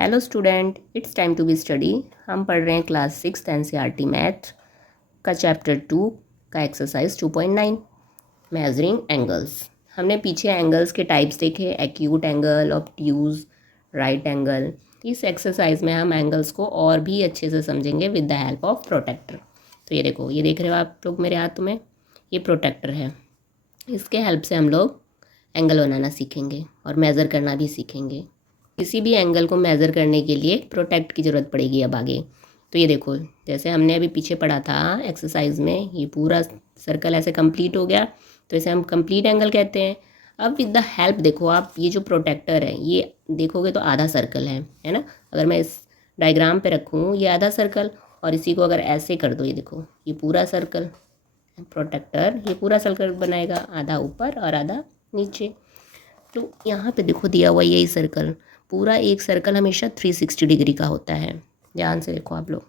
Hello student, it's time to be study. हम पढ़ रहे हैं क्लास 6 एनसीईआरटी मैथ का चैप्टर 2 का एक्सरसाइज 2.9 मेजरिंग एंगल्स। हमने पीछे एंगल्स के टाइप्स देखे, acute angle, obtuse, right angle. इस एक्सरसाइज में हम एंगल्स को और भी अच्छे से समझेंगे with the help of protractor. तो ये देखो, ये देख रहे हो आप लोग मेरे हाथ में, ये प्रोटेक्टर है। इसके हेल्प से हम लोग एंगल बनाना सीखेंगे और मेज़र करना भी सीखेंगे। किसी भी एंगल को मेज़र करने के लिए प्रोटेक्ट की ज़रूरत पड़ेगी अब आगे। तो ये देखो, जैसे हमने अभी पीछे पढ़ा था एक्सरसाइज में, ये पूरा सर्कल ऐसे कंप्लीट हो गया, तो इसे हम कंप्लीट एंगल कहते हैं। अब विद द हेल्प, देखो आप, ये जो प्रोटेक्टर है ये देखोगे तो आधा सर्कल है ना। अगर मैं इस डायग्राम पे रखूँ ये आधा सर्कल, और इसी को अगर ऐसे कर दो, ये देखो ये पूरा सर्कल, प्रोटेक्टर ये पूरा सर्कल बनाएगा, आधा ऊपर और आधा नीचे। तो यहाँ पे देखो दिया हुआ यही सर्कल, पूरा एक सर्कल हमेशा 360 डिग्री का होता है। ध्यान से देखो आप लोग,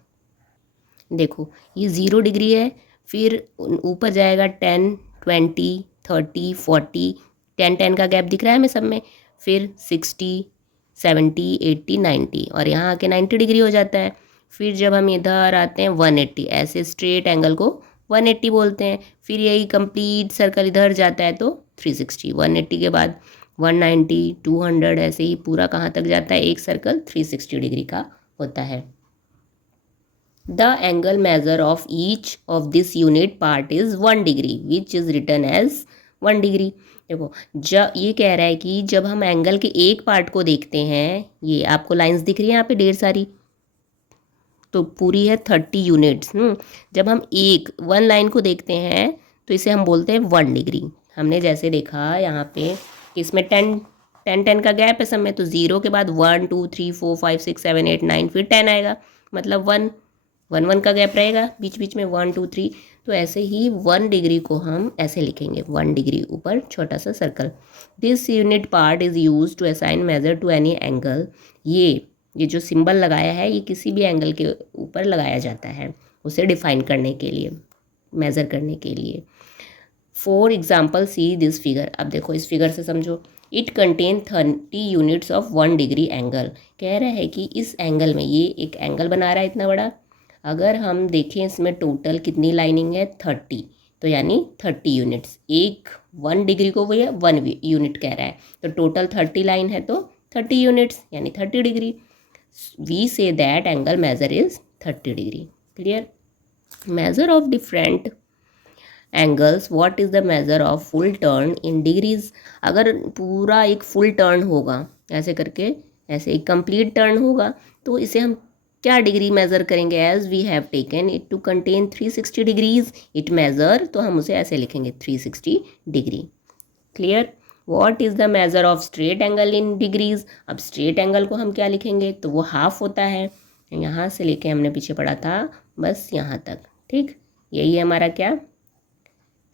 देखो ये 0 डिग्री है, फिर ऊपर जाएगा 10, 20, 30, 40, 10 का गैप दिख रहा है हमें सब में, फिर 60, 70, 80, 90 और यहाँ आके 90 डिग्री हो जाता है। फिर जब हम इधर आते हैं 180, ऐसे स्ट्रेट एंगल को 180 बोलते हैं। फिर यही कंप्लीट सर्कल इधर जाता है तो 360, 180 के बाद 190, 200, ऐसे ही पूरा कहाँ तक जाता है, एक सर्कल 360 डिग्री का होता है। The angle measure of each of this unit part is 1 degree which is written as 1 degree. देखो, जब ये कह रहा है कि जब हम एंगल के एक पार्ट को देखते हैं, ये आपको लाइंस दिख रही है यहाँ पे ढेर सारी, तो पूरी है 30 यूनिट्स। जब हम एक 1 लाइन को देखते हैं तो इसे हम बोलते हैं 1 डिग्री। हमने जैसे देखा यहाँ पे इसमें 10 का गैप है सब में, तो 0 के बाद 1 2 3 4 5 6 7 8 9 फिर 10 आएगा, मतलब 1 का गैप रहेगा बीच बीच में, 1 2 3। तो ऐसे ही 1 डिग्री को हम ऐसे लिखेंगे, 1 डिग्री ऊपर छोटा सा circle. This unit part is use to assign measure to any angle. ये जो सिंबल लगाया है ये किसी भी एंगल के ऊपर लगाया जाता है, उसे डिफाइन करने के लिए, मेज़र करने के लिए। For example see this figure. अब देखो इस फिगर से समझो, it contain 30 units of 1 degree angle. कह रहा है कि इस एंगल में, ये एक एंगल बना रहा है इतना बड़ा, अगर हम देखें इसमें टोटल कितनी लाइनिंग है 30, तो यानी 30 यूनिट्स। एक 1 डिग्री को वो 1 यूनिट कह रहा है, तो टोटल 30 लाइन है तो 30 यूनिट्स यानी 30 degree. We say that angle measure is 30 degree. Clear? Measure of different angles, what is the measure of full turn in degrees. अगर पूरा एक फुल टर्न होगा ऐसे करके, ऐसे एक कंप्लीट टर्न होगा, तो इसे हम क्या डिग्री मेज़र करेंगे, as we have taken it to contain 360 degrees it measure, तो हम उसे ऐसे लिखेंगे 360 degree. Clear? What is the measure of straight angle in degrees. अब स्ट्रेट एंगल को हम क्या लिखेंगे, तो वो हाफ होता है, यहाँ से लेके हमने पीछे पढ़ा था बस यहाँ तक। ठीक, यही है हमारा क्या,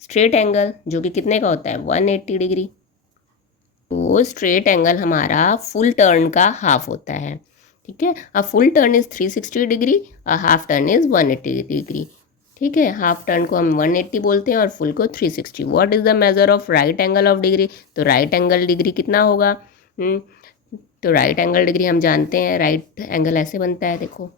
स्ट्रेट एंगल, जो कि कितने का होता है 180 डिग्री। तो स्ट्रेट एंगल हमारा फुल टर्न का हाफ होता है। ठीक है, a full turn is 360 degree, a half turn is 180 degree. ठीक है, हाफ टर्न को हम 180 बोलते हैं और फुल को 360। What is the measure of right angle of degree. तो राइट एंगल डिग्री कितना होगा, तो राइट एंगल डिग्री हम जानते हैं, राइट एंगल ऐसे बनता है, देखो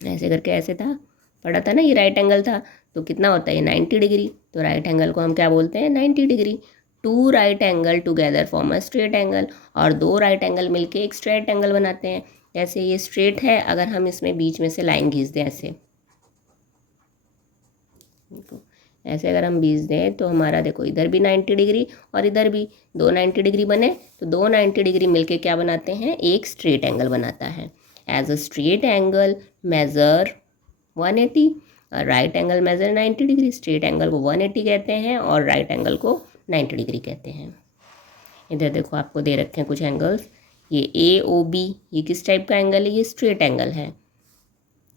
ऐसे करके, ऐसे था, पढ़ा था ना, ये राइट एंगल था, तो कितना होता है 90 डिग्री। तो राइट एंगल को हम क्या बोलते हैं, 90 degree. 2 right angle together form a straight angle, और 2 राइट एंगल मिलके एक स्ट्रेट एंगल बनाते हैं। जैसे ये स्ट्रेट है, अगर हम इसमें बीच में से लाइन खींच दें ऐसे, ऐसे अगर हम खींच दें तो हमारा देखो इधर भी 90 डिग्री और इधर भी 2 90 डिग्री बने, तो 2 90 डिग्री मिलके क्या बनाते हैं, एक स्ट्रेट एंगल बनाता है। As a straight angle measure 180, right angle measure 90 degree. Straight angle को 180 कहते हैं और राइट एंगल को 90 डिग्री कहते हैं। इधर देखो आपको दे रखे हैं कुछ एंगल्स, ये ए ओ बी, ये किस टाइप का एंगल है, ये स्ट्रेट एंगल है।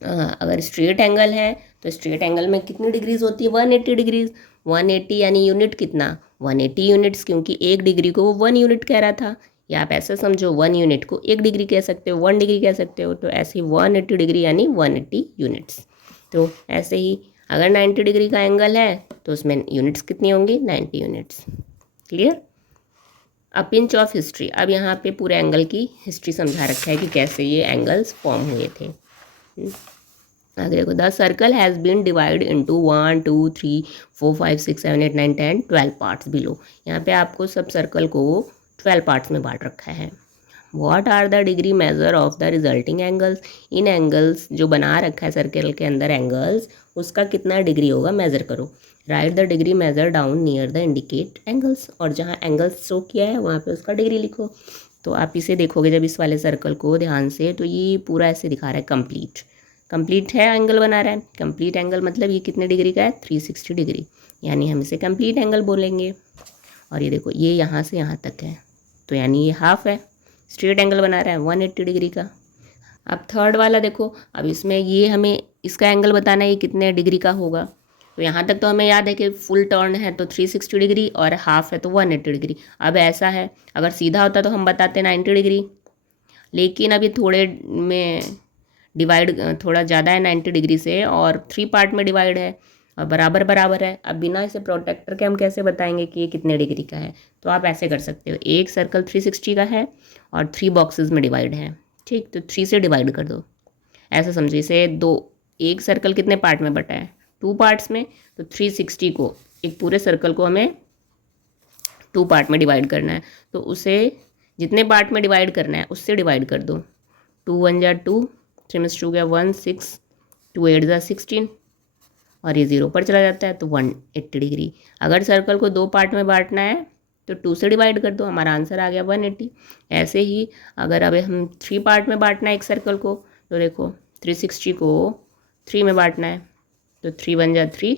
अगर स्ट्रेट एंगल है तो स्ट्रेट एंगल में कितनी डिग्रीज होती है, 180 डिग्रीज। 180 यानी यूनिट कितना, 180 यूनिट्स, क्योंकि 1 डिग्री को वो 1 यूनिट कह रहा था, या आप ऐसे समझो 1 यूनिट को 1 डिग्री कह सकते हो, 1 डिग्री कह सकते हो, तो ऐसे ही 180 डिग्री यानी 180 यूनिट्स। तो ऐसे ही अगर 90 डिग्री का एंगल है तो उसमें यूनिट्स कितनी होंगी, 90 units. Clear? A pinch of history. अब यहाँ पे पूरे एंगल की हिस्ट्री समझा रखा है कि कैसे ये एंगल्स फॉर्म हुए थे। आगे देखो, the circle has been divide into 1 2 3 4 5 6 7 8 9 10 12 parts below. यहाँ पे आपको सब सर्कल को 12 पार्ट्स में बांट रखा है। What are the degree measure of the resulting angles. इन एंगल्स जो बना रखा है सर्कल के अंदर एंगल्स, उसका कितना डिग्री होगा मेज़र करो। Write the degree measure down near the indicate angles. और जहाँ एंगल्स शो किया है वहाँ पे उसका डिग्री लिखो। तो आप इसे देखोगे जब इस वाले सर्कल को ध्यान से, तो ये पूरा ऐसे दिखा रहा है कंप्लीट। कंप्लीट है एंगल बना रहा है। कंप्लीट एंगल मतलब ये कितने डिग्री का है, 360 डिग्री, यानी हम इसे कंप्लीट एंगल बोलेंगे। और ये देखो, ये यहाँ से यहाँ तक है, तो यानी ये हाफ है। स्ट्रेट एंगल बना रहा है 180 डिग्री का। अब थर्ड वाला देखो, अब इसमें ये हमें इसका एंगल बताना है ये कितने डिग्री का होगा। तो यहाँ तक तो हमें याद है कि फुल टर्न है तो 360 डिग्री और हाफ है तो 180 डिग्री। अब ऐसा है, अगर सीधा होता तो हम बताते 90 डिग्री, लेकिन अभी थोड़े में डिवाइड थोड़ा ज़्यादा है 90 डिग्री से, और 3 पार्ट में डिवाइड है और बराबर बराबर है। अब बिना इसे प्रोटेक्टर के हम कैसे बताएंगे कि ये कितने डिग्री का है। तो आप ऐसे कर सकते हो, एक सर्कल 360 का है और 3 बॉक्सेस में डिवाइड है, ठीक, तो 3 से डिवाइड कर दो। ऐसा समझो, इसे एक सर्कल कितने पार्ट में बटा है, 2 पार्ट्स में, तो 360 को, एक पूरे सर्कल को हमें 2 पार्ट में डिवाइड करना है। तो उसे जितने पार्ट में डिवाइड करना है उससे डिवाइड कर दो। 2 1 जा 2, 3 में 2 गया 1 6, 2 8 जा 16, और ये 0 पर चला जाता है तो 180 डिग्री। अगर सर्कल को 2 पार्ट में बांटना है तो 2 से डिवाइड कर दो, हमारा आंसर आ गया 180। ऐसे ही अगर अब हम 3 पार्ट में बांटना है एक सर्कल को, तो देखो 360 को 3 में बांटना है, तो 3 1 जा 3,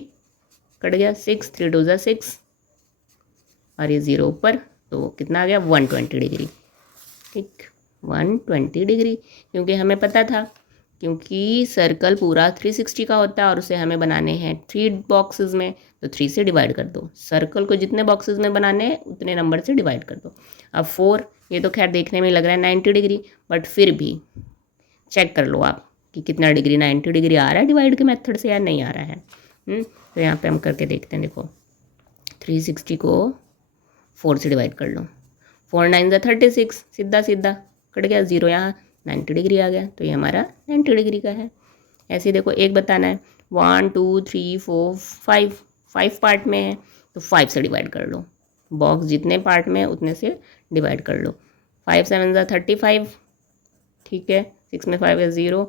कट गया 6, 3 2 जा 6, और ये 0 ऊपर, तो कितना आ गया 120 डिग्री, ठीक, 120 डिग्री। क्योंकि हमें पता था, क्योंकि सर्कल पूरा 360 का होता है और उसे हमें बनाने हैं 3 बॉक्सेस में, तो 3 से डिवाइड कर दो। सर्कल को जितने बॉक्सेस में बनाने हैं उतने नंबर से डिवाइड कर दो। अब 4, ये तो खैर देखने में लग रहा है 90 डिग्री, बट फिर भी चेक कर लो आप कि कितना डिग्री 90 डिग्री आ रहा है डिवाइड के मेथड से या नहीं आ रहा है। तो यहाँ पे हम करके देखते हैं। देखो 360 को 4 से डिवाइड कर लो, 4 9 जा 36, सीधा सीधा कट गया 0, यहाँ 90 डिग्री आ गया, तो ये हमारा 90 डिग्री का है। ऐसे ही देखो एक बताना है, 1 2 3 4 5, 5 पार्ट में है तो 5 से डिवाइड कर लो। बॉक्स जितने पार्ट में है उतने से डिवाइड कर लो। 5 7 जा 35, ठीक है, 6 में 5 है 0,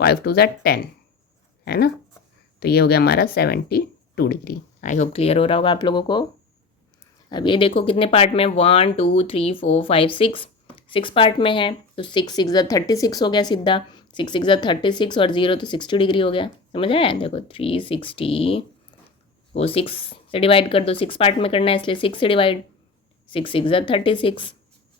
5 2 जा 10, है ना। तो ये हो गया हमारा 72 डिग्री। आई होप क्लियर हो रहा होगा आप लोगों को। अब ये देखो कितने पार्ट में, 1 2 3 4 5 6 पार्ट में है, तो 6 6 जा 36 हो गया सीधा, 6 6 जा 36 और 0 तो 60 डिग्री हो गया। समझ आया। देखो 360 को 6 से डिवाइड कर दो, 6 पार्ट में करना है इसलिए 6 से डिवाइड, 6 6 जा 36,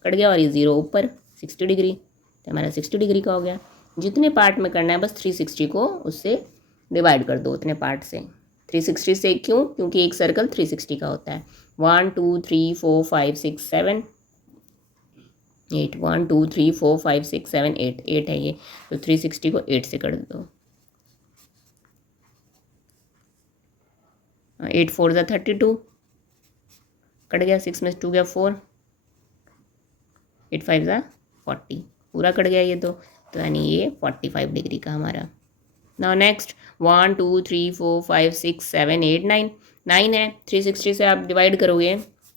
कट गया, और ये 0 ऊपर 60 डिग्री, तो हमारा 60 डिग्री का हो गया। जितने पार्ट में करना है बस 360 को उससे डिवाइड कर दो उतने पार्ट से। 360 से क्यों, क्योंकि एक सर्कल 360 का होता है। 1 2 3 4 5 6 7 8, 1 2 3 4 5 6 7 8, 8 है ये, तो 360 को 8 से कर दो। 8 4 जा 32, कट गया, 6 में 2 गया 4, 8 5 जा 40, पूरा कट गया ये तो यानी ये 45 डिग्री का हमारा। नाउ नेक्स्ट 1 2 3 4 5 6 7 8 9, 9 है, 360 से आप डिवाइड करोगे,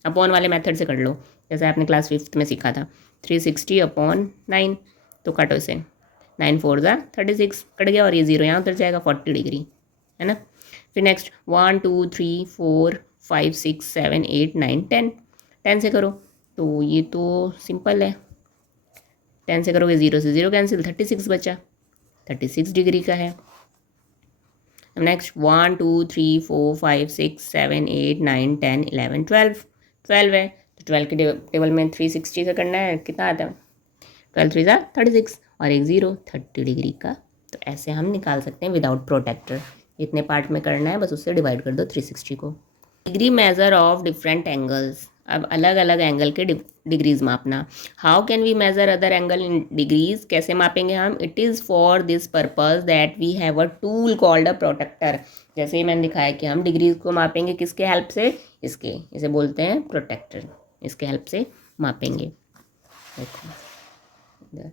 अपॉन वाले मेथड से कर लो जैसे आपने क्लास 5th में सीखा था। 360 अपॉन 9, तो काटो इसे, 9 4 जा 36, कट गया, और ये 0 यहाँ उतर जाएगा, 40 डिग्री, है ना। फिर नेक्स्ट 1 2 3 4 5 6 7 8 9 10, 10 से करो, तो ये तो सिंपल है, 10 से करोगे 0 से 0 कैंसिल, 36 बचा, 36 डिग्री का है। नेक्स्ट 1 2 3 4 5 6 7 8 9 10 11 12, 12 है, तो 12 के टेबल में 360 से करना है, कितना आता है, 12 3 जा 36, और एक 0, 30 डिग्री का। तो ऐसे हम निकाल सकते हैं विदाउट प्रोटेक्टर। इतने पार्ट में करना है, बस उससे डिवाइड कर दो 360 को। Degree measure of different angles. अब अलग अलग एंगल के डिग्रीज मापना। How can we measure other angle in degrees, कैसे मापेंगे हम। It is for this purpose that we have a tool called a protractor. जैसे ही मैंने दिखाया कि हम डिग्रीज को मापेंगे किसके हेल्प से, इसे बोलते हैं प्रोटेक्टर, इसके हेल्प से मापेंगे। देखो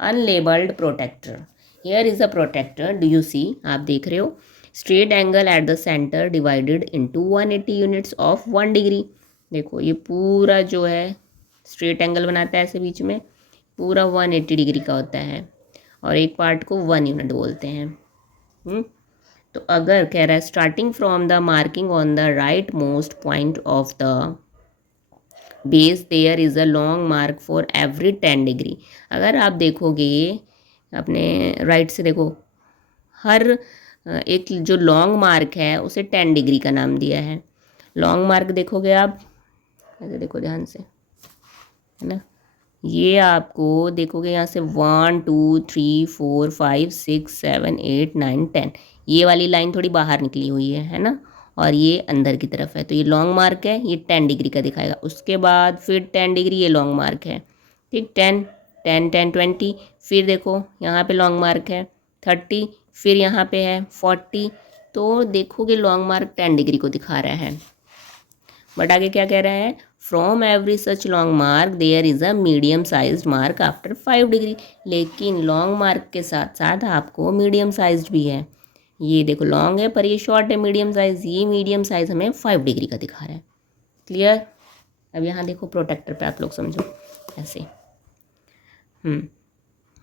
unlabelled protractor, here is a protractor, do you see, आप देख रहे हो, straight angle at the centre divided into 180 units of 1 degree. देखो ये पूरा जो है स्ट्रेट एंगल बनाता है ऐसे बीच में, पूरा 180 डिग्री का होता है और एक पार्ट को 1 यूनिट बोलते हैं। तो अगर कह रहा है starting from the marking on the right most point of the base there is a long mark for every 10 degree. अगर आप देखोगे अपने राइट से, देखो हर एक जो लॉन्ग मार्क है उसे 10 डिग्री का नाम दिया है। लॉन्ग मार्क देखोगे आप, ऐसे देखो ध्यान से, है ना, ये आपको देखोगे यहाँ से 1 2 3 4 5 6 7 8 9 10, ये वाली लाइन थोड़ी बाहर निकली हुई है ना, और ये अंदर की तरफ है, तो ये लॉन्ग मार्क है, ये 10 डिग्री का दिखाएगा। उसके बाद फिर 10 डिग्री ये लॉन्ग मार्क है, ठीक, 10 10 10 20, फिर देखो यहाँ पे लॉन्ग मार्क है 30, फिर यहाँ पे है 40, तो देखोगे लॉन्ग मार्क 10 डिग्री को दिखा रहा है। बट आगे क्या कह रहा है, from every such long mark there is a medium size mark after 5 degree. लेकिन लॉन्ग मार्क के साथ साथ आपको मीडियम साइज भी है, ये देखो लॉन्ग है पर ये शॉर्ट है मीडियम साइज, ये मीडियम साइज हमें 5 डिग्री का दिखा रहा है। क्लियर। अब यहाँ देखो प्रोटेक्टर पे आप लोग समझो ऐसे।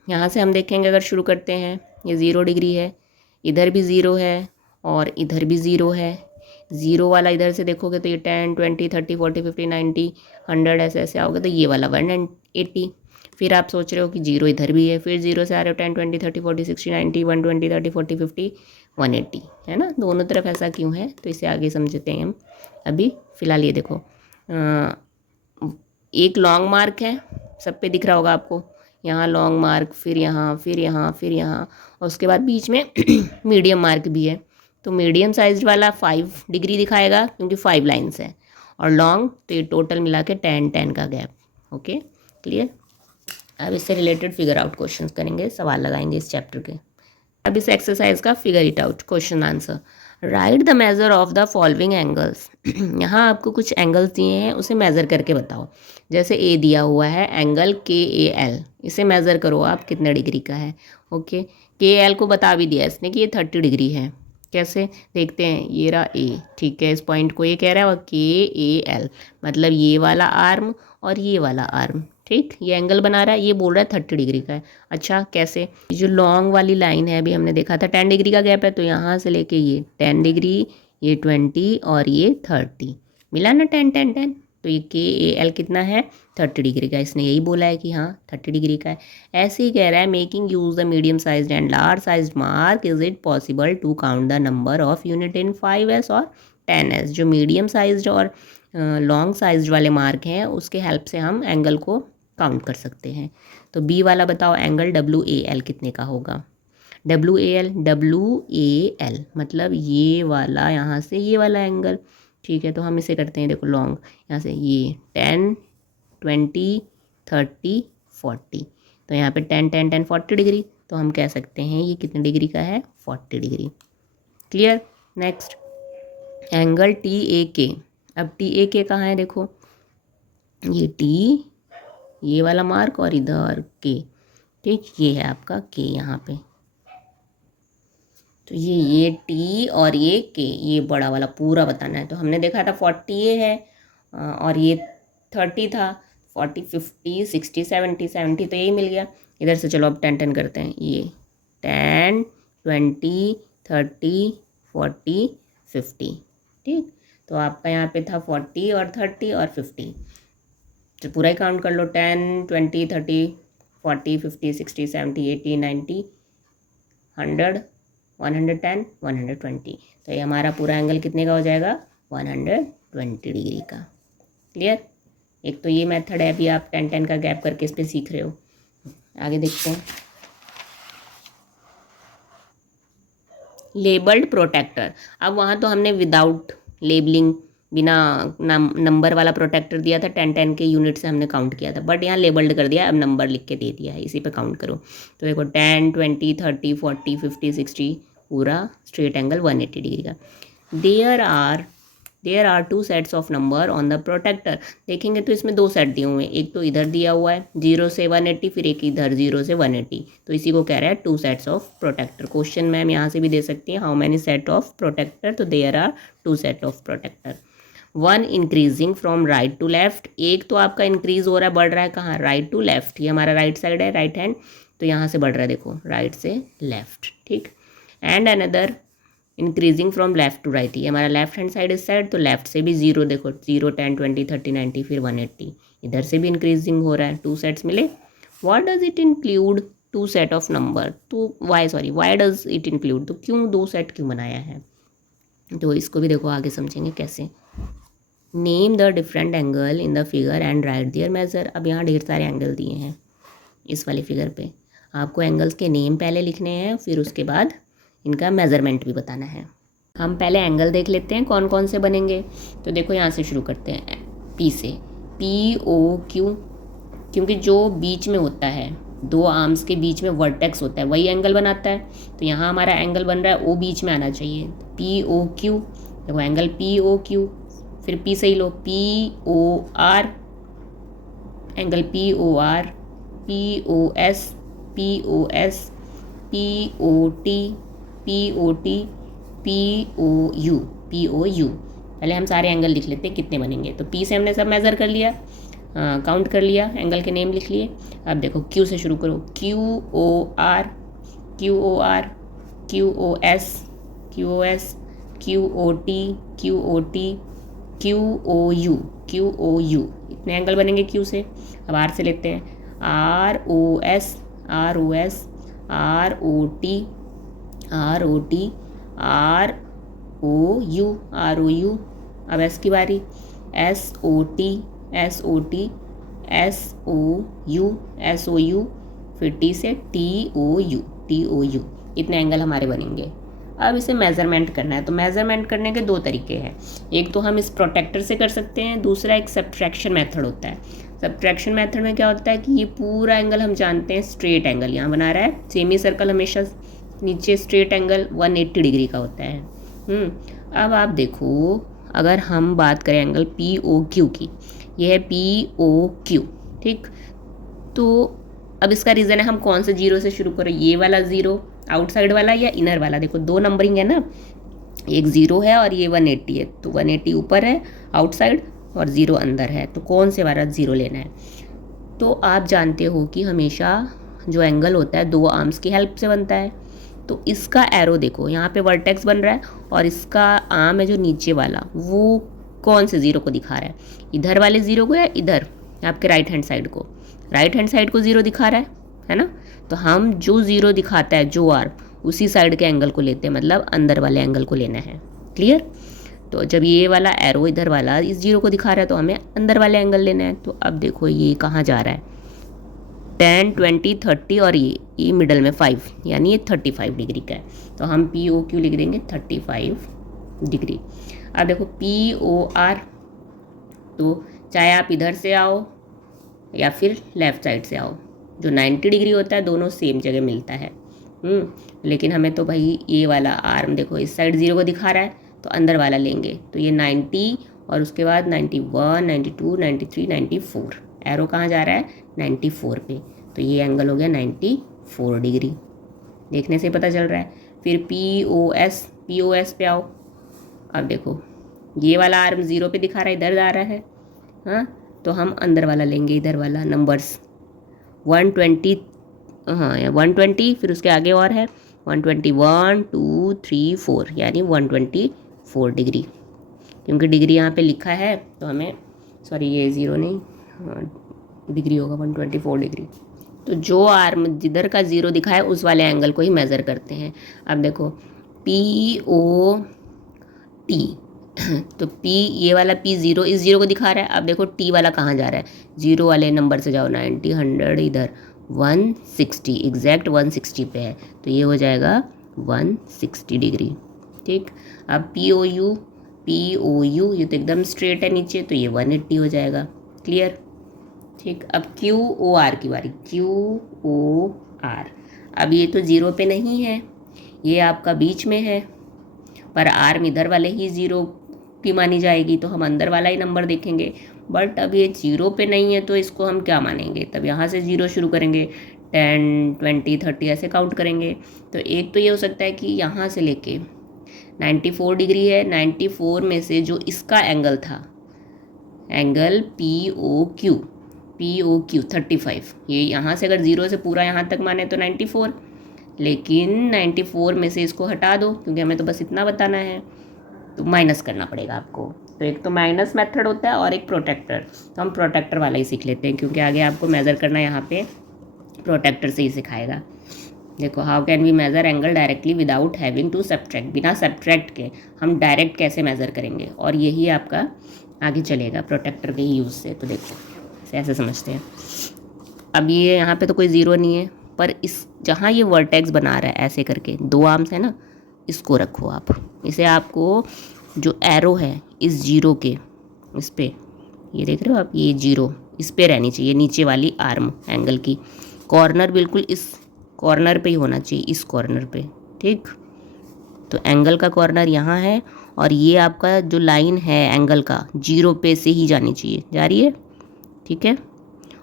यहाँ से हम देखेंगे, अगर शुरू करते हैं, ये 0 डिग्री है, इधर भी 0 है और इधर भी 0 है। 0 वाला इधर से देखोगे तो ये 10 20 30 40 50 90 100 ऐसे ऐसे आओगे तो ये वाला 180। फिर आप सोच रहे हो कि 0 इधर भी है, फिर 0 से आ रहे हो 10 20 30 40 60 90 120 30 40 50 180, है ना, दोनों तरफ ऐसा क्यों है, तो इसे आगे समझते हैं हम। अभी फ़िलहाल ये देखो, एक लॉन्ग मार्क है, सब पे दिख रहा होगा आपको, यहाँ लॉन्ग मार्क, फिर यहाँ, फिर यहाँ, फिर यहाँ, और उसके बाद बीच में मीडियम मार्क भी है। तो मीडियम साइज वाला 5 डिग्री दिखाएगा क्योंकि 5 लाइन्स है, और लॉन्ग तो ये टोटल मिला के 10 10 का गैप। Okay, clear. अब इससे रिलेटेड फिगर आउट क्वेश्चंस करेंगे, सवाल लगाएंगे इस चैप्टर के। अब इस एक्सरसाइज का figure it out question answer. Right the measure of the following angles. यहाँ आपको कुछ एंगल्स दिए हैं, उसे मेज़र करके बताओ। जैसे ए दिया हुआ है एंगल KAL, इसे मेज़र करो आप कितने डिग्री का है। ओके, KAL को बता भी दिया इसने कि ये 30 डिग्री है। कैसे देखते हैं, ये रहा ए, ठीक है, इस पॉइंट को ये कह रहा है, और KAL मतलब ये वाला आर्म और ये वाला आर्म, ठीक, ये एंगल बना रहा है, ये बोल रहा है 30 डिग्री का है। अच्छा कैसे, ये जो लॉन्ग वाली लाइन है अभी हमने देखा था 10 डिग्री का गैप है, तो यहाँ से लेके ये 10 डिग्री, ये 20 और ये 30, मिला ना 10 10 10, तो ये KAL कितना है 30 डिग्री का, इसने यही बोला है कि हाँ 30 डिग्री का है। ऐसे ही कह रहा है making use the medium size and large size mark is it possible to count the number of unit in 5S और 10S। जो मीडियम साइज और लॉन्ग साइज वाले मार्क हैं उसके हेल्प से हम एंगल को काउंट कर सकते हैं। तो बी वाला बताओ एंगल WAL कितने का होगा। WAL मतलब ये वाला, यहाँ से ये वाला एंगल, ठीक है, तो हम इसे करते हैं, देखो लॉन्ग, यहाँ से ये 10 20 30 40, तो यहाँ पे 10 10 10 40 डिग्री, तो हम कह सकते हैं ये कितने डिग्री का है 40 degree. Clear. Next angle TAK। अब TAK कहाँ है, देखो ये T, ये वाला मार्क और इधर K, ठीक, ये है आपका K यहाँ पे, तो ये T और ये K, ये बड़ा वाला पूरा बताना है। तो हमने देखा था 40 ये है और ये 30 था, 40 50 60 70 70, तो यही मिल गया। इधर से चलो अब 10 10 करते हैं, ये 10 20 30 40 50, ठीक, तो आपका यहाँ पे था 40 और 30 और 50, तो पूरा ही काउंट कर लो, 10 20 30 40 50 60 70 80 90 100 110 120, तो ये हमारा पूरा एंगल कितने का हो जाएगा 120 डिग्री का। क्लियर। एक तो ये मेथड है, अभी आप 10 10 का गैप करके इस पर सीख रहे हो। आगे देखते हैं लेबल्ड प्रोटेक्टर। अब वहाँ तो हमने विदाउट लेबलिंग, बिना नंबर वाला प्रोटेक्टर दिया था, 10 10 के यूनिट से हमने काउंट किया था, बट यहाँ लेबल्ड कर दिया, अब नंबर लिख के दे दिया है, इसी पे काउंट करो। तो देखो 10 20 30 40 50 60, पूरा स्ट्रेट एंगल 180 डिग्री का। There are 2 sets of number on the protractor. देखेंगे तो इसमें 2 सेट दिए हुए हैं, एक तो इधर दिया हुआ है 0 से 180, फिर एक इधर 0 से 180, तो इसी को कह रहा है 2 sets of protractor. Question ma'am यहाँ से भी दे सकती है, how many set of protractor, तो there are 2 set of protractor. 1 increasing from right to left, एक तो आपका इंक्रीज हो रहा है, बढ़ रहा है कहाँ, राइट टू लेफ्ट, ये हमारा राइट साइड है, राइट हैंड, तो यहाँ से बढ़ रहा है देखो राइट से लेफ्ट, ठीक। And another increasing from left to right, ये हमारा लेफ्ट हैंड साइड इस साइड, तो लेफ्ट से भी 0 देखो 0 10 20 30 90 फिर 180, इधर से भी इंक्रीजिंग हो रहा है, 2 सेट्स मिले। What does it include 2 set of number, तो वाई डज इट इंक्लूड, तो क्यों 2 सेट क्यों बनाया है, तो इसको भी देखो आगे समझेंगे कैसे। Name the different angle in the figure and write their measure, अब यहाँ ढेर सारे एंगल दिए हैं इस वाली फिगर पे, आपको एंगल्स के नेम पहले लिखने हैं, फिर उसके बाद इनका मेज़रमेंट भी बताना है। हम पहले एंगल देख लेते हैं कौन कौन से बनेंगे, तो देखो यहाँ से शुरू करते हैं पी से, पी ओ क्यू, क्योंकि जो बीच में होता है 2 आर्म्स के बीच में वर्टेक्स होता है वही एंगल बनाता है, तो यहाँ हमारा एंगल बन रहा है ओ बीच में आना चाहिए, पी ओ क्यू, देखो एंगल पी ओ क्यू, फिर पी से ही लो P O R, angle P O R, P O S, P O S, P O T, P O T, P O U, P O U. पहले हम सारे angle लिख लेते हैं कितने बनेंगे, तो पी से हमने सब मेज़र कर लिया, काउंट कर लिया, एंगल के नेम लिख लिए। अब देखो क्यू से शुरू करो, Q O R, Q O R, Q O S, Q O S, Q O T, Q O T, Q O U, Q O U, इतने एंगल बनेंगे क्यू से। अब आर से लेते हैं, R O S, R O S, R O T, R O T, R O U, R O U. अब S की बारी, S O T, S O T, S O U, S O U, फिर T से T O U, T O U, इतने angle हमारे बनेंगे। अब इसे मेज़रमेंट करना है, तो मेज़रमेंट करने के 2 तरीके हैं, एक तो हम इस प्रोटेक्टर से कर सकते हैं, दूसरा एक सब्ट्रैक्शन मेथड होता है। सब्ट्रैक्शन मेथड में क्या होता है कि ये पूरा एंगल हम जानते हैं स्ट्रेट एंगल यहाँ बना रहा है, सेमी सर्कल हमेशा नीचे स्ट्रेट एंगल 180 डिग्री का होता है। अब आप देखो अगर हम बात करें एंगल पी ओ क्यू की, ये है पी ओ क्यू, ठीक। तो अब इसका रीज़न है हम कौन से 0 से शुरू करें, ये वाला 0 आउटसाइड वाला या इनर वाला, देखो 2 नंबरिंग है ना, एक 0 है और ये 180 है, तो 180 ऊपर है आउटसाइड और 0 अंदर है, तो कौन से वाला 0 लेना है। तो आप जानते हो कि हमेशा जो एंगल होता है 2 आर्म्स की हेल्प से बनता है, तो इसका एरो देखो यहाँ पे वर्टेक्स बन रहा है और इसका आर्म है जो नीचे वाला वो कौन से 0 को दिखा रहा है, इधर वाले 0 को या इधर आपके राइट हैंड साइड को, राइट हैंड साइड को 0 दिखा रहा है ना, तो हम जो 0 दिखाता है जो आर्म उसी साइड के एंगल को लेते हैं, मतलब अंदर वाले एंगल को लेना है, क्लियर। तो जब ये वाला एरो इधर वाला इस 0 को दिखा रहा है तो हमें अंदर वाले एंगल लेना है, तो अब देखो ये कहाँ जा रहा है, 10 20 30 और ये मिडल में 5, यानी ये 35 डिग्री का है, तो हम पी ओ क्यू लिख देंगे 35 डिग्री। अब देखो पी ओ आर, तो चाहे आप इधर से आओ या फिर लेफ़्ट साइड से आओ, जो 90 डिग्री होता है दोनों सेम जगह मिलता है। लेकिन हमें तो भाई ये वाला आर्म देखो इस साइड 0 को दिखा रहा है, तो अंदर वाला लेंगे, तो ये 90 और उसके बाद 91 92 93 94, एरो कहाँ जा रहा है 94 पे, तो ये एंगल हो गया 94 डिग्री, देखने से पता चल रहा है। फिर पी ओ एस पे आओ, अब देखो ये वाला आर्म 0 पे दिखा रहा है, इधर जा रहा है, हाँ, तो हम अंदर वाला लेंगे, इधर वाला नंबर्स 120, हाँ 120, फिर उसके आगे और है 121 2 3 4, यानी 124 डिग्री, क्योंकि डिग्री यहाँ पे लिखा है तो हमें, सॉरी ये 0 नहीं, हाँ डिग्री होगा 124 डिग्री। तो जो आर्म जिधर का 0 दिखा है उस वाले एंगल को ही मेज़र करते हैं। अब देखो पी ओ टी, तो P ये वाला P 0 इस 0 को दिखा रहा है, अब देखो T वाला कहाँ जा रहा है, 0 वाले नंबर से जाओ 90 100 इधर 160, एग्जैक्ट 160 पे है, तो ये हो जाएगा 160 डिग्री, ठीक। अब पी ओ यू ये तो एकदम स्ट्रेट है नीचे, तो ये 180 हो जाएगा, क्लियर, ठीक। अब क्यू ओ आर की बारी, क्यू ओ आर, अब ये तो 0 पे नहीं है, ये आपका बीच में है, पर आर्म इधर वाले ही 0 की मानी जाएगी तो हम अंदर वाला ही नंबर देखेंगे। बट अब ये 0 पे नहीं है तो इसको हम क्या मानेंगे, तब यहाँ से 0 शुरू करेंगे, 10, 20, 30 ऐसे काउंट करेंगे। तो एक तो ये हो सकता है कि यहाँ से लेके 94 डिग्री है, 94 में से जो इसका एंगल था, एंगल POQ 35, ये यहाँ से अगर 0 से पूरा यहाँ तक माने तो 94, लेकिन 94 में से इसको हटा दो क्योंकि हमें तो बस इतना बताना है, तो माइनस करना पड़ेगा आपको। तो एक तो माइनस मेथड होता है और एक प्रोटेक्टर, तो हम प्रोटेक्टर वाला ही सीख लेते हैं क्योंकि आगे आपको मेज़र करना यहाँ पे प्रोटेक्टर से ही सिखाएगा। देखो, how can we measure angle directly without having to subtract, बिना सब्ट्रैक्ट के हम डायरेक्ट कैसे मेज़र करेंगे, और यही आपका आगे चलेगा प्रोटेक्टर के यूज़ से। तो देखो ऐसे समझते हैं। अब ये यहाँ पे तो कोई ज़ीरो नहीं है, पर इस जहाँ ये वर्टेक्स बना रहा है ऐसे करके 2 आर्म्स है ना, इसको रखो आप, इसे आपको जो एरो है इस जीरो के इस पे, ये देख रहे हो आप, ये 0 इस पे रहनी चाहिए, नीचे वाली आर्म एंगल की कॉर्नर बिल्कुल इस कॉर्नर पे ही होना चाहिए, इस कॉर्नर पे, ठीक। तो एंगल का कॉर्नर यहाँ है और ये आपका जो लाइन है एंगल का 0 पे से ही जानी चाहिए, जा रही है, ठीक है।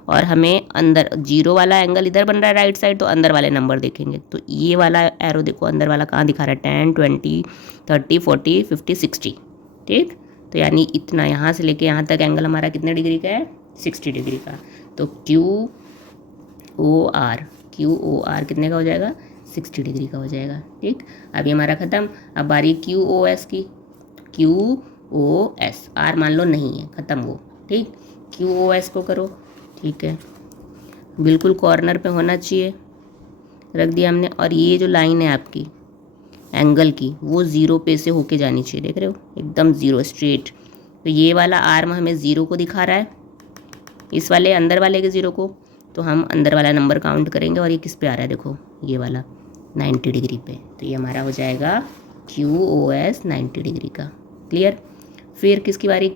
और हमें अंदर 0 वाला एंगल इधर बन रहा है राइट साइड, तो अंदर वाले नंबर देखेंगे। तो ये वाला एरो देखो अंदर वाला कहाँ दिखा रहा है, 10, 20, 30, 40, 50, 60, ठीक। तो यानी इतना यहाँ से लेके यहाँ तक एंगल हमारा कितने डिग्री का है, 60 डिग्री का। तो QOR कितने का हो जाएगा, 60 डिग्री का हो जाएगा, ठीक। अब ये हमारा ख़त्म। अब बारी QOS की, QOS R मान लो नहीं है, ख़त्म वो, ठीक। QOS को करो, ठीक है, बिल्कुल कॉर्नर पे होना चाहिए, रख दिया हमने। और ये जो लाइन है आपकी एंगल की वो 0 पे से होके जानी चाहिए, देख रहे हो एकदम 0 स्ट्रेट। तो ये वाला आर्म हमें 0 को दिखा रहा है, इस वाले अंदर वाले के 0 को, तो हम अंदर वाला नंबर काउंट करेंगे। और ये किस पे आ रहा है, देखो ये वाला 90 डिग्री पे, तो ये हमारा हो जाएगा QOS 90 डिग्री का, क्लियर। फिर किसकी बारी,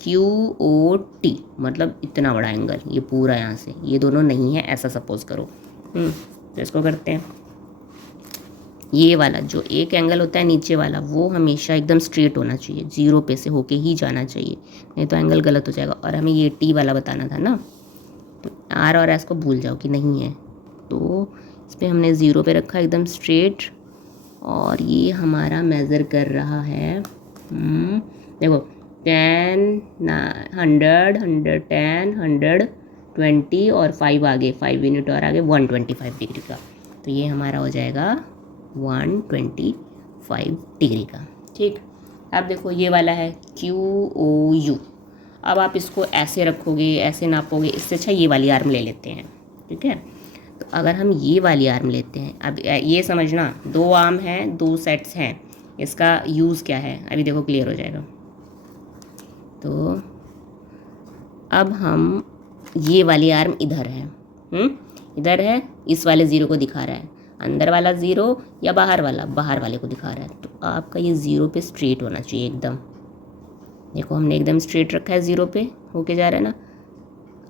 QOT मतलब इतना बड़ा एंगल, ये पूरा यहाँ से, ये दोनों नहीं है ऐसा सपोज करो। तो इसको करते हैं। ये वाला जो एक एंगल होता है नीचे वाला वो हमेशा एकदम स्ट्रेट होना चाहिए, 0 पे से होके ही जाना चाहिए, नहीं तो एंगल गलत हो जाएगा। और हमें ये T वाला बताना था ना, तो R और S को भूल जाओ कि नहीं है, तो इस पर हमने 0 पे रखा एकदम स्ट्रेट। और ये हमारा मेज़र कर रहा है, देखो 10, 100, 110, 120 और 5 आगे, 5 यूनिट और आगे 125 डिग्री का। तो ये हमारा हो जाएगा 125 डिग्री का, ठीक। अब देखो ये वाला है QOU, अब आप इसको ऐसे रखोगे, ऐसे नापोगे, इससे अच्छा ये वाली आर्म ले लेते हैं, ठीक है। तो अगर हम ये वाली आर्म लेते हैं, अब ये समझना 2 आर्म हैं, 2 सेट्स हैं, इसका यूज़ क्या है अभी देखो क्लियर हो जाएगा। तो अब हम ये वाली आर्म इधर है, इधर है, इस वाले 0 को दिखा रहा है, अंदर वाला 0 या बाहर वाले को दिखा रहा है। तो आपका ये 0 पे स्ट्रेट होना चाहिए एकदम, देखो हमने एकदम स्ट्रेट रखा है, 0 पे होके जा रहा है ना।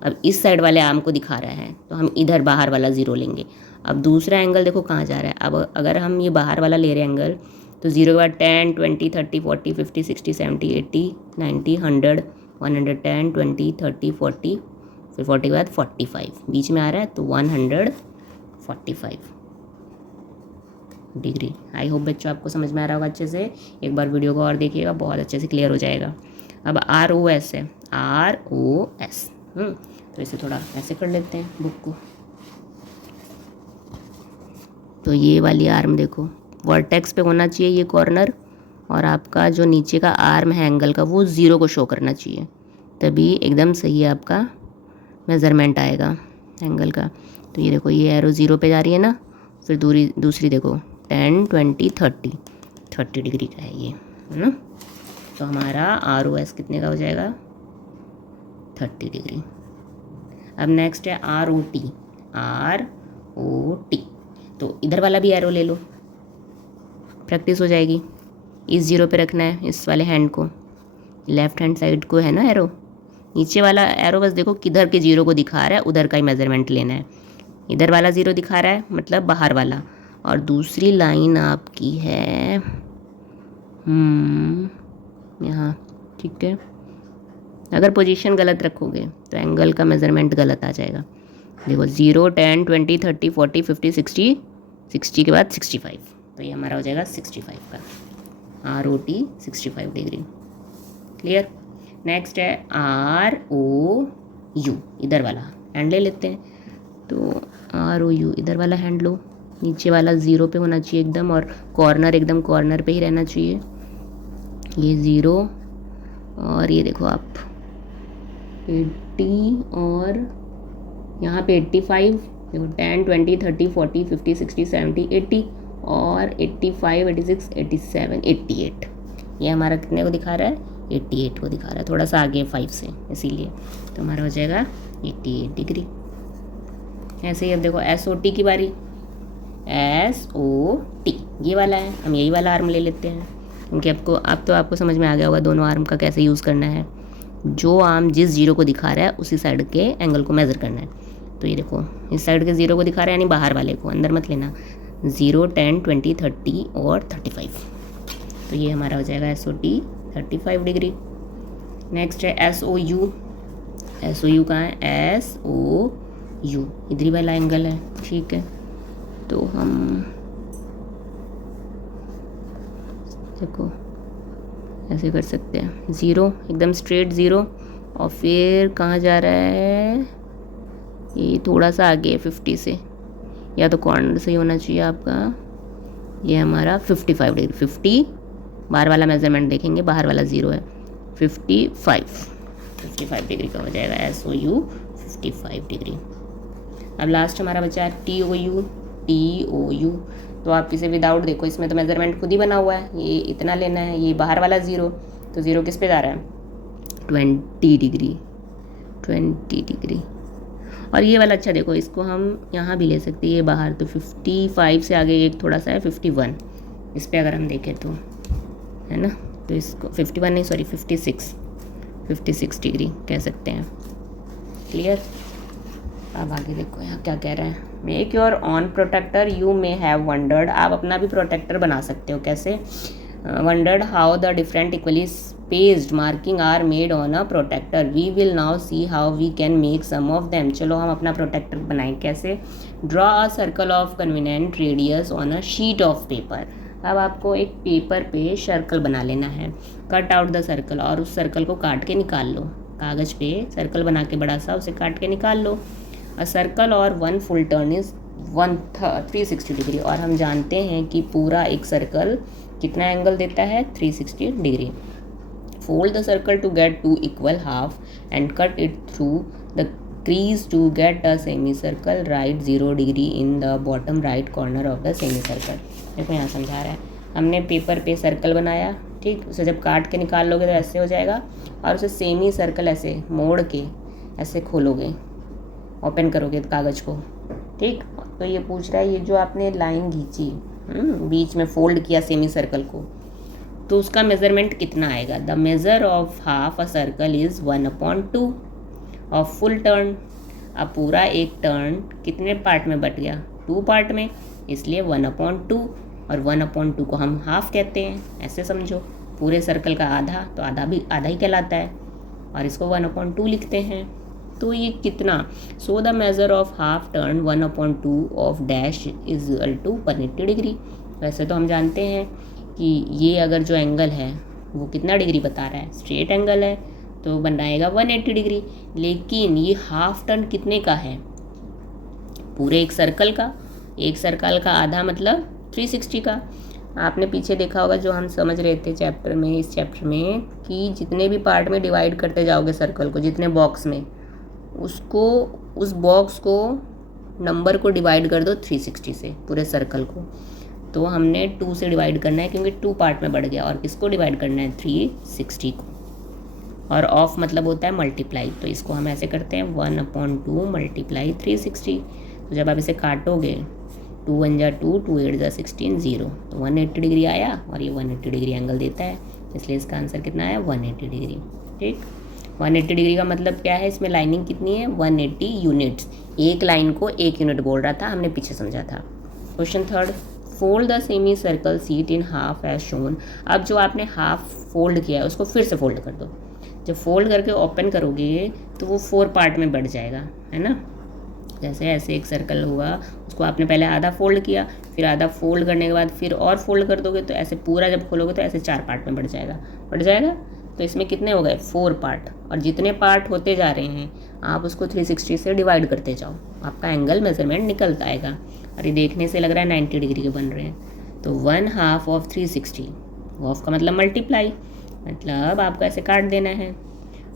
अब इस साइड वाले आर्म को दिखा रहा है तो हम इधर बाहर वाला 0 लेंगे। अब दूसरा एंगल देखो कहाँ जा रहा है, अब अगर हम ये बाहर वाला ले रहे हैं एंगल, तो 0 के बाद 10, 20, 30, 40, 50, 60, 70, 80, 90, 100, 110, 20, 30, 40, फिर 40 के बाद 45 बीच में आ रहा है, तो 145 डिग्री। आई होप बच्चों आपको समझ में आ रहा होगा अच्छे से, एक बार वीडियो को और देखिएगा, बहुत अच्छे से क्लियर हो जाएगा। अब ROS है, ROS, तो इसे थोड़ा ऐसे कर लेते हैं बुक को। तो ये वाली आर्म देखो वर्टेक्स पे होना चाहिए ये कॉर्नर, और आपका जो नीचे का आर्म है एंगल का वो 0 को शो करना चाहिए, तभी एकदम सही आपका मेज़रमेंट आएगा एंगल का। तो ये देखो ये एरो 0 पे जा रही है ना, फिर दूसरी देखो 10, 20, 30 डिग्री का है ये, है ना। तो हमारा ROS कितने का हो जाएगा, 30 डिग्री। अब नेक्स्ट है ROT, तो इधर वाला भी एरो ले लो, प्रैक्टिस हो जाएगी। इस 0 पे रखना है, इस वाले हैंड को, लेफ्ट हैंड साइड को है ना एरो, नीचे वाला एरो बस देखो किधर के 0 को दिखा रहा है उधर का ही मेज़रमेंट लेना है। इधर वाला 0 दिखा रहा है मतलब बाहर वाला, और दूसरी लाइन आपकी है यहाँ, ठीक है। अगर पोजीशन गलत रखोगे तो एंगल का मेज़रमेंट गलत आ जाएगा। देखो 0, 10, 20, 30, 40, 50, 60, 60 के बाद 65, तो ये हमारा हो जाएगा 65 का, ROT 65 डिग्री। क्लियर। नेक्स्ट है ROU, इधर वाला हैंड ले लेते हैं। तो ROU इधर वाला हैंड लो, नीचे वाला 0 पे होना चाहिए एकदम, और कॉर्नर एकदम कॉर्नर पे ही रहना चाहिए। ये 0 और ये देखो आप 80 और यहाँ पे 85, देखो 10, 20, 30, 40, 50, 60, 70, 80 और 85, 86, 87, 88। ये हमारा कितने को दिखा रहा है? 88 को दिखा रहा है, थोड़ा सा आगे 5 से, इसीलिए तो हमारा हो जाएगा 88 डिग्री। ऐसे ही अब देखो SOT की बारी। SOT ये वाला है, हम यही वाला आर्म ले लेते हैं, क्योंकि आपको समझ में आ गया होगा दोनों आर्म का कैसे यूज़ करना है। जो आर्म जिस 0 को दिखा रहा है उसी साइड के एंगल को मेज़र करना है। तो ये देखो इस साइड के 0 को दिखा रहा है, यानी बाहर वाले को, अंदर मत लेना। 0, 10, 20, 30 और 35, तो ये हमारा हो जाएगा SOT 35 डिग्री। नेक्स्ट है SOU। SOU कहाँ है? SOU इधर ही वाला एंगल है, ठीक है। तो हम देखो ऐसे कर सकते हैं, 0 एकदम स्ट्रेट 0, और फिर कहाँ जा रहा है? ये थोड़ा सा आगे 50 से, या तो कॉर्नर से ही होना चाहिए आपका। ये हमारा 55 डिग्री, 50 बाहर वाला मेजरमेंट देखेंगे, बाहर वाला 0 है, 55 डिग्री का हो जाएगा SOU 55 डिग्री। अब लास्ट हमारा बचा है TOU। तो आप इसे विदाउट देखो, इसमें तो मेजरमेंट खुद ही बना हुआ है, ये इतना लेना है, ये बाहर वाला 0, तो 0 किस पे जा रहा है? 20 डिग्री। और ये वाला अच्छा देखो, इसको हम यहाँ भी ले सकते हैं, ये बाहर, तो 55 से आगे एक थोड़ा सा है 51, इस पर अगर हम देखें तो, है ना, तो इसको 51 नहीं, सॉरी 56 डिग्री कह सकते हैं। क्लियर। अब आगे देखो यहाँ क्या कह रहे हैं। Make your own protractor, you may have wondered. आप अपना भी प्रोटेक्टर बना सकते हो, कैसे? Wondered how the different equally spaced marking are made on a protractor, we will now see how we can make some of them. चलो हम अपना प्रोटेक्टर बनाएं, कैसे? Draw a circle of convenient radius on a sheet of paper. अब आपको एक paper पे circle बना लेना है। कट आउट द सर्कल, और उस सर्कल को काट के निकाल लो। कागज़ पे सर्कल बना के बड़ा सा उसे काट के निकाल लो। अ सर्कल और 1 फुल टर्न इज़ 360 डिग्री, और हम जानते हैं कि पूरा एक सर्कल कितना एंगल देता है? 360 degree. Fold the circle to get 2 equal half and cut it through the crease to get a semicircle, write 0 degree in the bottom right corner of the semicircle। देखो यहाँ समझा रहा है, हमने पेपर पे सर्कल बनाया, ठीक, उसे जब काट के निकाल लोगे तो ऐसे हो जाएगा, और उसे सेमी सर्कल ऐसे मोड़ के ऐसे खोलोगे, ओपन करोगे कागज़ को, ठीक। तो ये पूछ रहा है, ये जो आपने लाइन खींची बीच में फोल्ड किया सेमी सर्कल को, तो उसका मेज़रमेंट कितना आएगा? The measure of half a circle is 1/2 of full turn. अब पूरा एक टर्न कितने पार्ट में बट गया? 2 पार्ट में, इसलिए 1/2, और 1/2 को हम हाफ कहते हैं, ऐसे समझो। पूरे सर्कल का आधा, तो आधा भी आधा ही कहलाता है, और इसको 1/2 लिखते हैं। तो ये कितना? So the measure of half turn 1/2 of dash is equal to 180 degree. वैसे तो हम जानते हैं कि ये अगर जो एंगल है वो कितना डिग्री बता रहा है? स्ट्रेट एंगल है, तो बनाएगा 180 डिग्री। लेकिन ये हाफ टर्न कितने का है? पूरे एक सर्कल का आधा मतलब 360 का। आपने पीछे देखा होगा जो हम समझ रहे थे चैप्टर में, इस चैप्टर में, कि जितने भी पार्ट में डिवाइड करते जाओगे सर्कल को, जितने बॉक्स में, उसको उस बॉक्स को नंबर को डिवाइड कर दो 360 से, पूरे सर्कल को। तो हमने 2 से डिवाइड करना है, क्योंकि 2 पार्ट में बढ़ गया, और किसको डिवाइड करना है? 360 को। और ऑफ मतलब होता है मल्टीप्लाई, तो इसको हम ऐसे करते हैं 1/2 मल्टीप्लाई 360। तो जब आप इसे काटोगे, 2 1 जा 2, 2 8 जा 16, 0, तो 180 डिग्री आया, और ये 180 डिग्री एंगल देता है, इसलिए इसका आंसर कितना है? 180 डिग्री। ठीक, 180 डिग्री का मतलब क्या है? इसमें लाइनिंग कितनी है? 180 यूनिट्स। एक लाइन को 1 यूनिट बोल रहा था, हमने पीछे समझा था। Question third, fold the semi circle sheet in half as shown. अब जो आपने हाफ फोल्ड किया है उसको फिर से फोल्ड कर दो। जब फोल्ड करके ओपन करोगे तो वो 4 पार्ट में बढ़ जाएगा, है ना। जैसे ऐसे एक सर्कल हुआ, उसको आपने पहले आधा फोल्ड किया, फिर आधा फोल्ड करने के बाद फिर और फोल्ड कर दोगे तो ऐसे पूरा जब खोलोगे तो ऐसे 4 पार्ट में बढ़ जाएगा। तो इसमें कितने हो गए 4 पार्ट, और जितने पार्ट होते जा रहे हैं आप उसको 360 से डिवाइड करते जाओ, आपका एंगल मेजरमेंट निकलता आएगा। और ये देखने से लग रहा है 90 डिग्री के बन रहे हैं। तो 1/2 ऑफ 360, ऑफ का मतलब मल्टीप्लाई, मतलब आपको ऐसे काट देना है।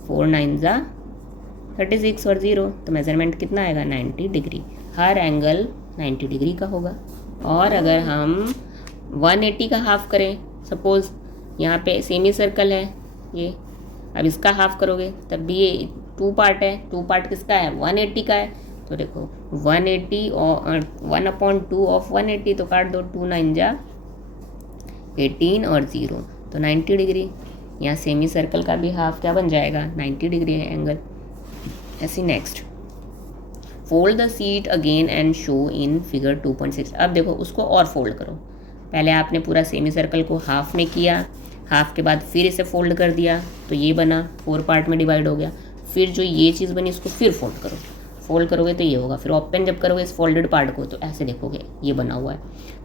4 9 ज़ा 36 और 0, तो मेजरमेंट कितना आएगा 90 डिग्री। हर एंगल 90 डिग्री का होगा। और अगर हम 180 का हाफ करें, सपोज़ यहाँ पे सेमी सर्कल है ये, अब इसका हाफ करोगे तब भी ये 2 पार्ट है। 2 पार्ट किसका है 180 का है। तो देखो 180 और 1/2 ऑफ 180, तो काट दो 2 9 जा 18 और 0, तो 90 डिग्री। यहाँ सेमी सर्कल का भी हाफ क्या बन जाएगा 90 डिग्री है एंगल। ऐसी next, fold the sheet again and show in figure 2.6। अब देखो उसको और फोल्ड करो। पहले आपने पूरा सेमी सर्कल को हाफ में किया, हाफ के बाद फिर इसे फोल्ड कर दिया तो ये बना, 4 पार्ट में डिवाइड हो गया। फिर जो ये चीज़ बनी उसको फिर फोल्ड करो, फोल्ड करोगे तो ये होगा। फिर ओपन जब करोगे इस फोल्डेड पार्ट को तो ऐसे देखोगे ये बना हुआ है।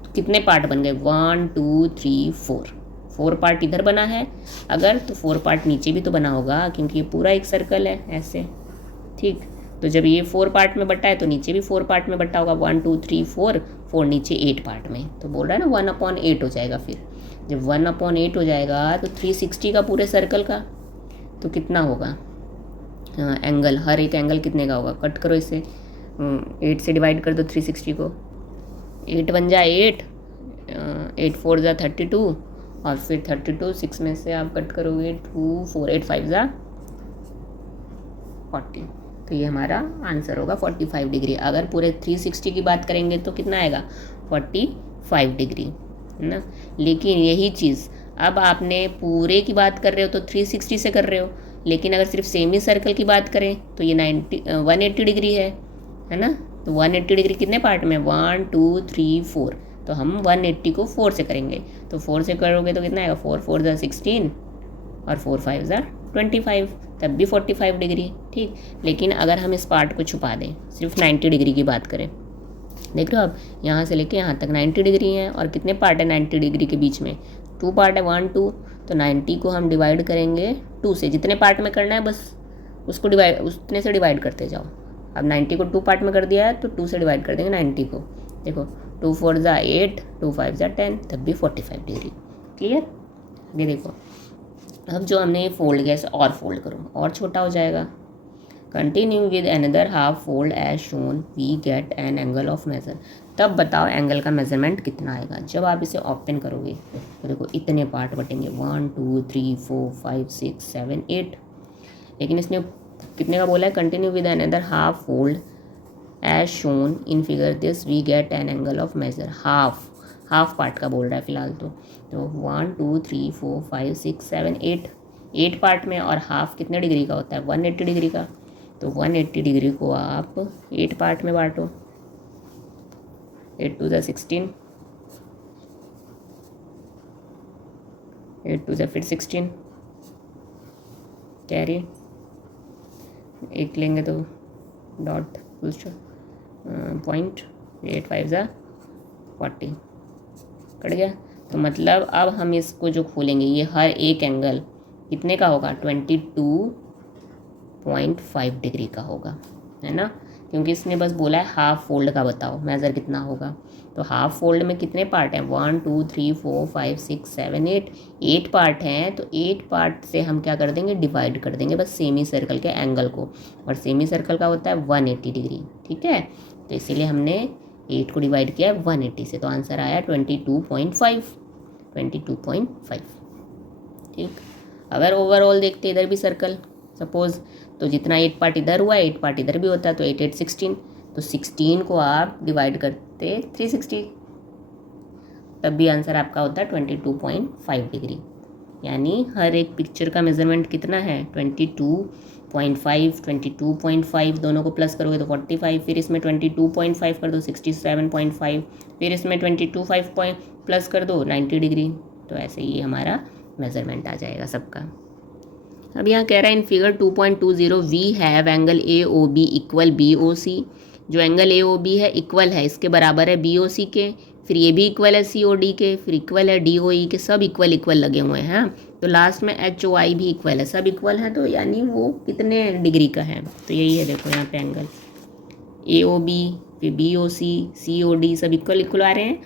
तो कितने पार्ट बन गए 1 2 3 4 पार्ट इधर बना है अगर, तो 4 पार्ट नीचे भी तो बना होगा क्योंकि ये पूरा एक सर्कल है ऐसे, ठीक। तो जब ये 4 पार्ट में बटा है तो नीचे भी 4 पार्ट में बटा होगा, 1 2 3 4 नीचे 8 पार्ट में। तो बोल रहा है ना 1/8 हो जाएगा। फिर जब 1/8 हो जाएगा तो 360 का पूरे सर्कल का तो कितना होगा एंगल, हर एक एंगल कितने का होगा, कट करो इसे, 8 से डिवाइड कर दो 360 को, 8 बन जाए 8, 8 4 जा 32, और फिर 32 6 में से आप कट करोगे 2 4 8 5 जा 40। तो ये हमारा आंसर होगा 45 डिग्री। अगर पूरे 360 की बात करेंगे तो कितना आएगा 45 डिग्री, है ना। लेकिन यही चीज़ अब आपने पूरे की बात कर रहे हो तो 360 से कर रहे हो, लेकिन अगर सिर्फ सेमी सर्कल की बात करें तो ये 180 डिग्री है ना। तो 180 डिग्री कितने पार्ट में 1 2 3 4, तो हम 180 को 4 से करेंगे। तो 4 से करोगे तो कितना आएगा 4 4 जा 16 और 4 5 जा 25, तब भी 45 डिग्री, ठीक। लेकिन अगर हम इस पार्ट को छुपा दें, सिर्फ 90 डिग्री की बात करें, देख रहे हो अब यहाँ से लेके यहाँ तक 90 डिग्री है, और कितने पार्ट है 90 डिग्री के बीच में 2 पार्ट है 1 2, तो 90 को हम डिवाइड करेंगे 2 से। जितने पार्ट में करना है बस उसको डिवाइड, उतने से डिवाइड करते जाओ। अब 90 को 2 पार्ट में कर दिया है तो 2 से डिवाइड कर देंगे 90 को। देखो 2 4 जा 8, 2 5 जा 10, तब भी 45 डिग्री। क्लियर। ये देखो अब जो हमने ये फोल्ड किया इसे और फोल्ड करो, और छोटा हो जाएगा। Continue with another half fold as shown we get an angle of measure. तब बताओ एंगल का मेजरमेंट कितना आएगा। जब आप इसे ओपन करोगे तो देखो इतने पार्ट बटेंगे 1 2 3 4 5 6 7 8, लेकिन इसने कितने का बोला है continue with another half fold as shown in figure this we get an angle of measure. Half part का बोल रहा है फिलहाल तो 1 2 3 4 5 6 7 8 पार्ट में, और हाफ कितने डिग्री का होता है 180 डिग्री का। तो 180 डिग्री को आप 8 पार्ट में बांटो, 8 2 जा 16, 8 2 जा फिर 16 कैरी, एक लेंगे तो डॉट फुल पॉइंट, 8 5 जा 40 कट गया। तो मतलब अब हम इसको जो खोलेंगे ये हर एक एंगल कितने का होगा 22.5 डिग्री का होगा, है ना। क्योंकि इसने बस बोला है हाफ फोल्ड का बताओ मेज़र कितना होगा। तो हाफ फोल्ड में कितने पार्ट हैं 1 2 3 4 5 6 7 8 पार्ट हैं। तो 8 पार्ट से हम क्या कर देंगे डिवाइड कर देंगे बस सेमी सर्कल के एंगल को, और सेमी सर्कल का होता है 180 डिग्री, ठीक है। तो इसीलिए हमने 8 को डिवाइड किया 180 से, तो आंसर आया 22.5। ठीक। अगर ओवरऑल देखते इधर भी सर्कल सपोज, तो जितना 8 पार्ट इधर हुआ 8 पार्ट इधर भी होता है, तो 8 8 16, तो 16 को आप डिवाइड करते 360, तब भी आंसर आपका होता है 22.5 डिग्री। यानी हर एक पिक्चर का मेज़रमेंट कितना है 22.5, 22.5, दोनों को प्लस करोगे तो 45, फिर इसमें 22.5 कर दो 67.5, फिर इसमें 22.5 प्लस कर दो 90 डिग्री। तो ऐसे ही हमारा मेज़रमेंट आ जाएगा सबका। अब यहाँ कह रहा है in figure 2.20 we have angle A O B equal B O C. जो एंगल ए ओ बी है इक्वल है, इसके बराबर है बी ओ सी के, फिर ये भी इक्वल है सी ओ डी के, फिर इक्वल है डी ओ ई के, सब इक्वल इक्वल लगे हुए हैं। तो लास्ट में एच ओ आई भी इक्वल है, सब इक्वल है, तो यानी वो कितने डिग्री का है, तो यही है देखो यहाँ पे एंगल ए ओ बी, फिर बी ओ सी ओ डी सब इक्वल इक्वल आ रहे हैं।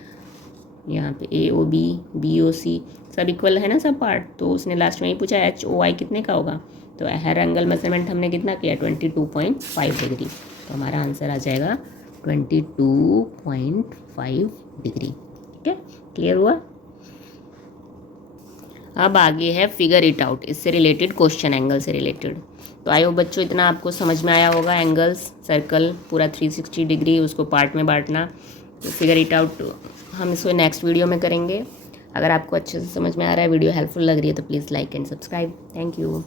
यहाँ पे ए ओ बी, बी ओ सी सब इक्वल है ना सब पार्ट। तो उसने लास्ट में ही पूछा एच ओ आई कितने का होगा, तो हर एंगल मेजरमेंट हमने कितना किया 22.5 डिग्री। तो हमारा आंसर आ जाएगा 22.5 डिग्री। ठीक है, क्लियर हुआ। अब आगे है फिगर इट आउट, इससे रिलेटेड क्वेश्चन, एंगल से रिलेटेड। तो आई होप बच्चों इतना आपको समझ में आया होगा। एंगल्स, सर्कल पूरा 360 डिग्री, उसको पार्ट में बांटना। तो फिगर इट आउट हम इसको नेक्स्ट वीडियो में करेंगे। अगर आपको अच्छे से समझ में आ रहा है, वीडियो हेल्पफुल लग रही है, तो please like and subscribe. Thank you.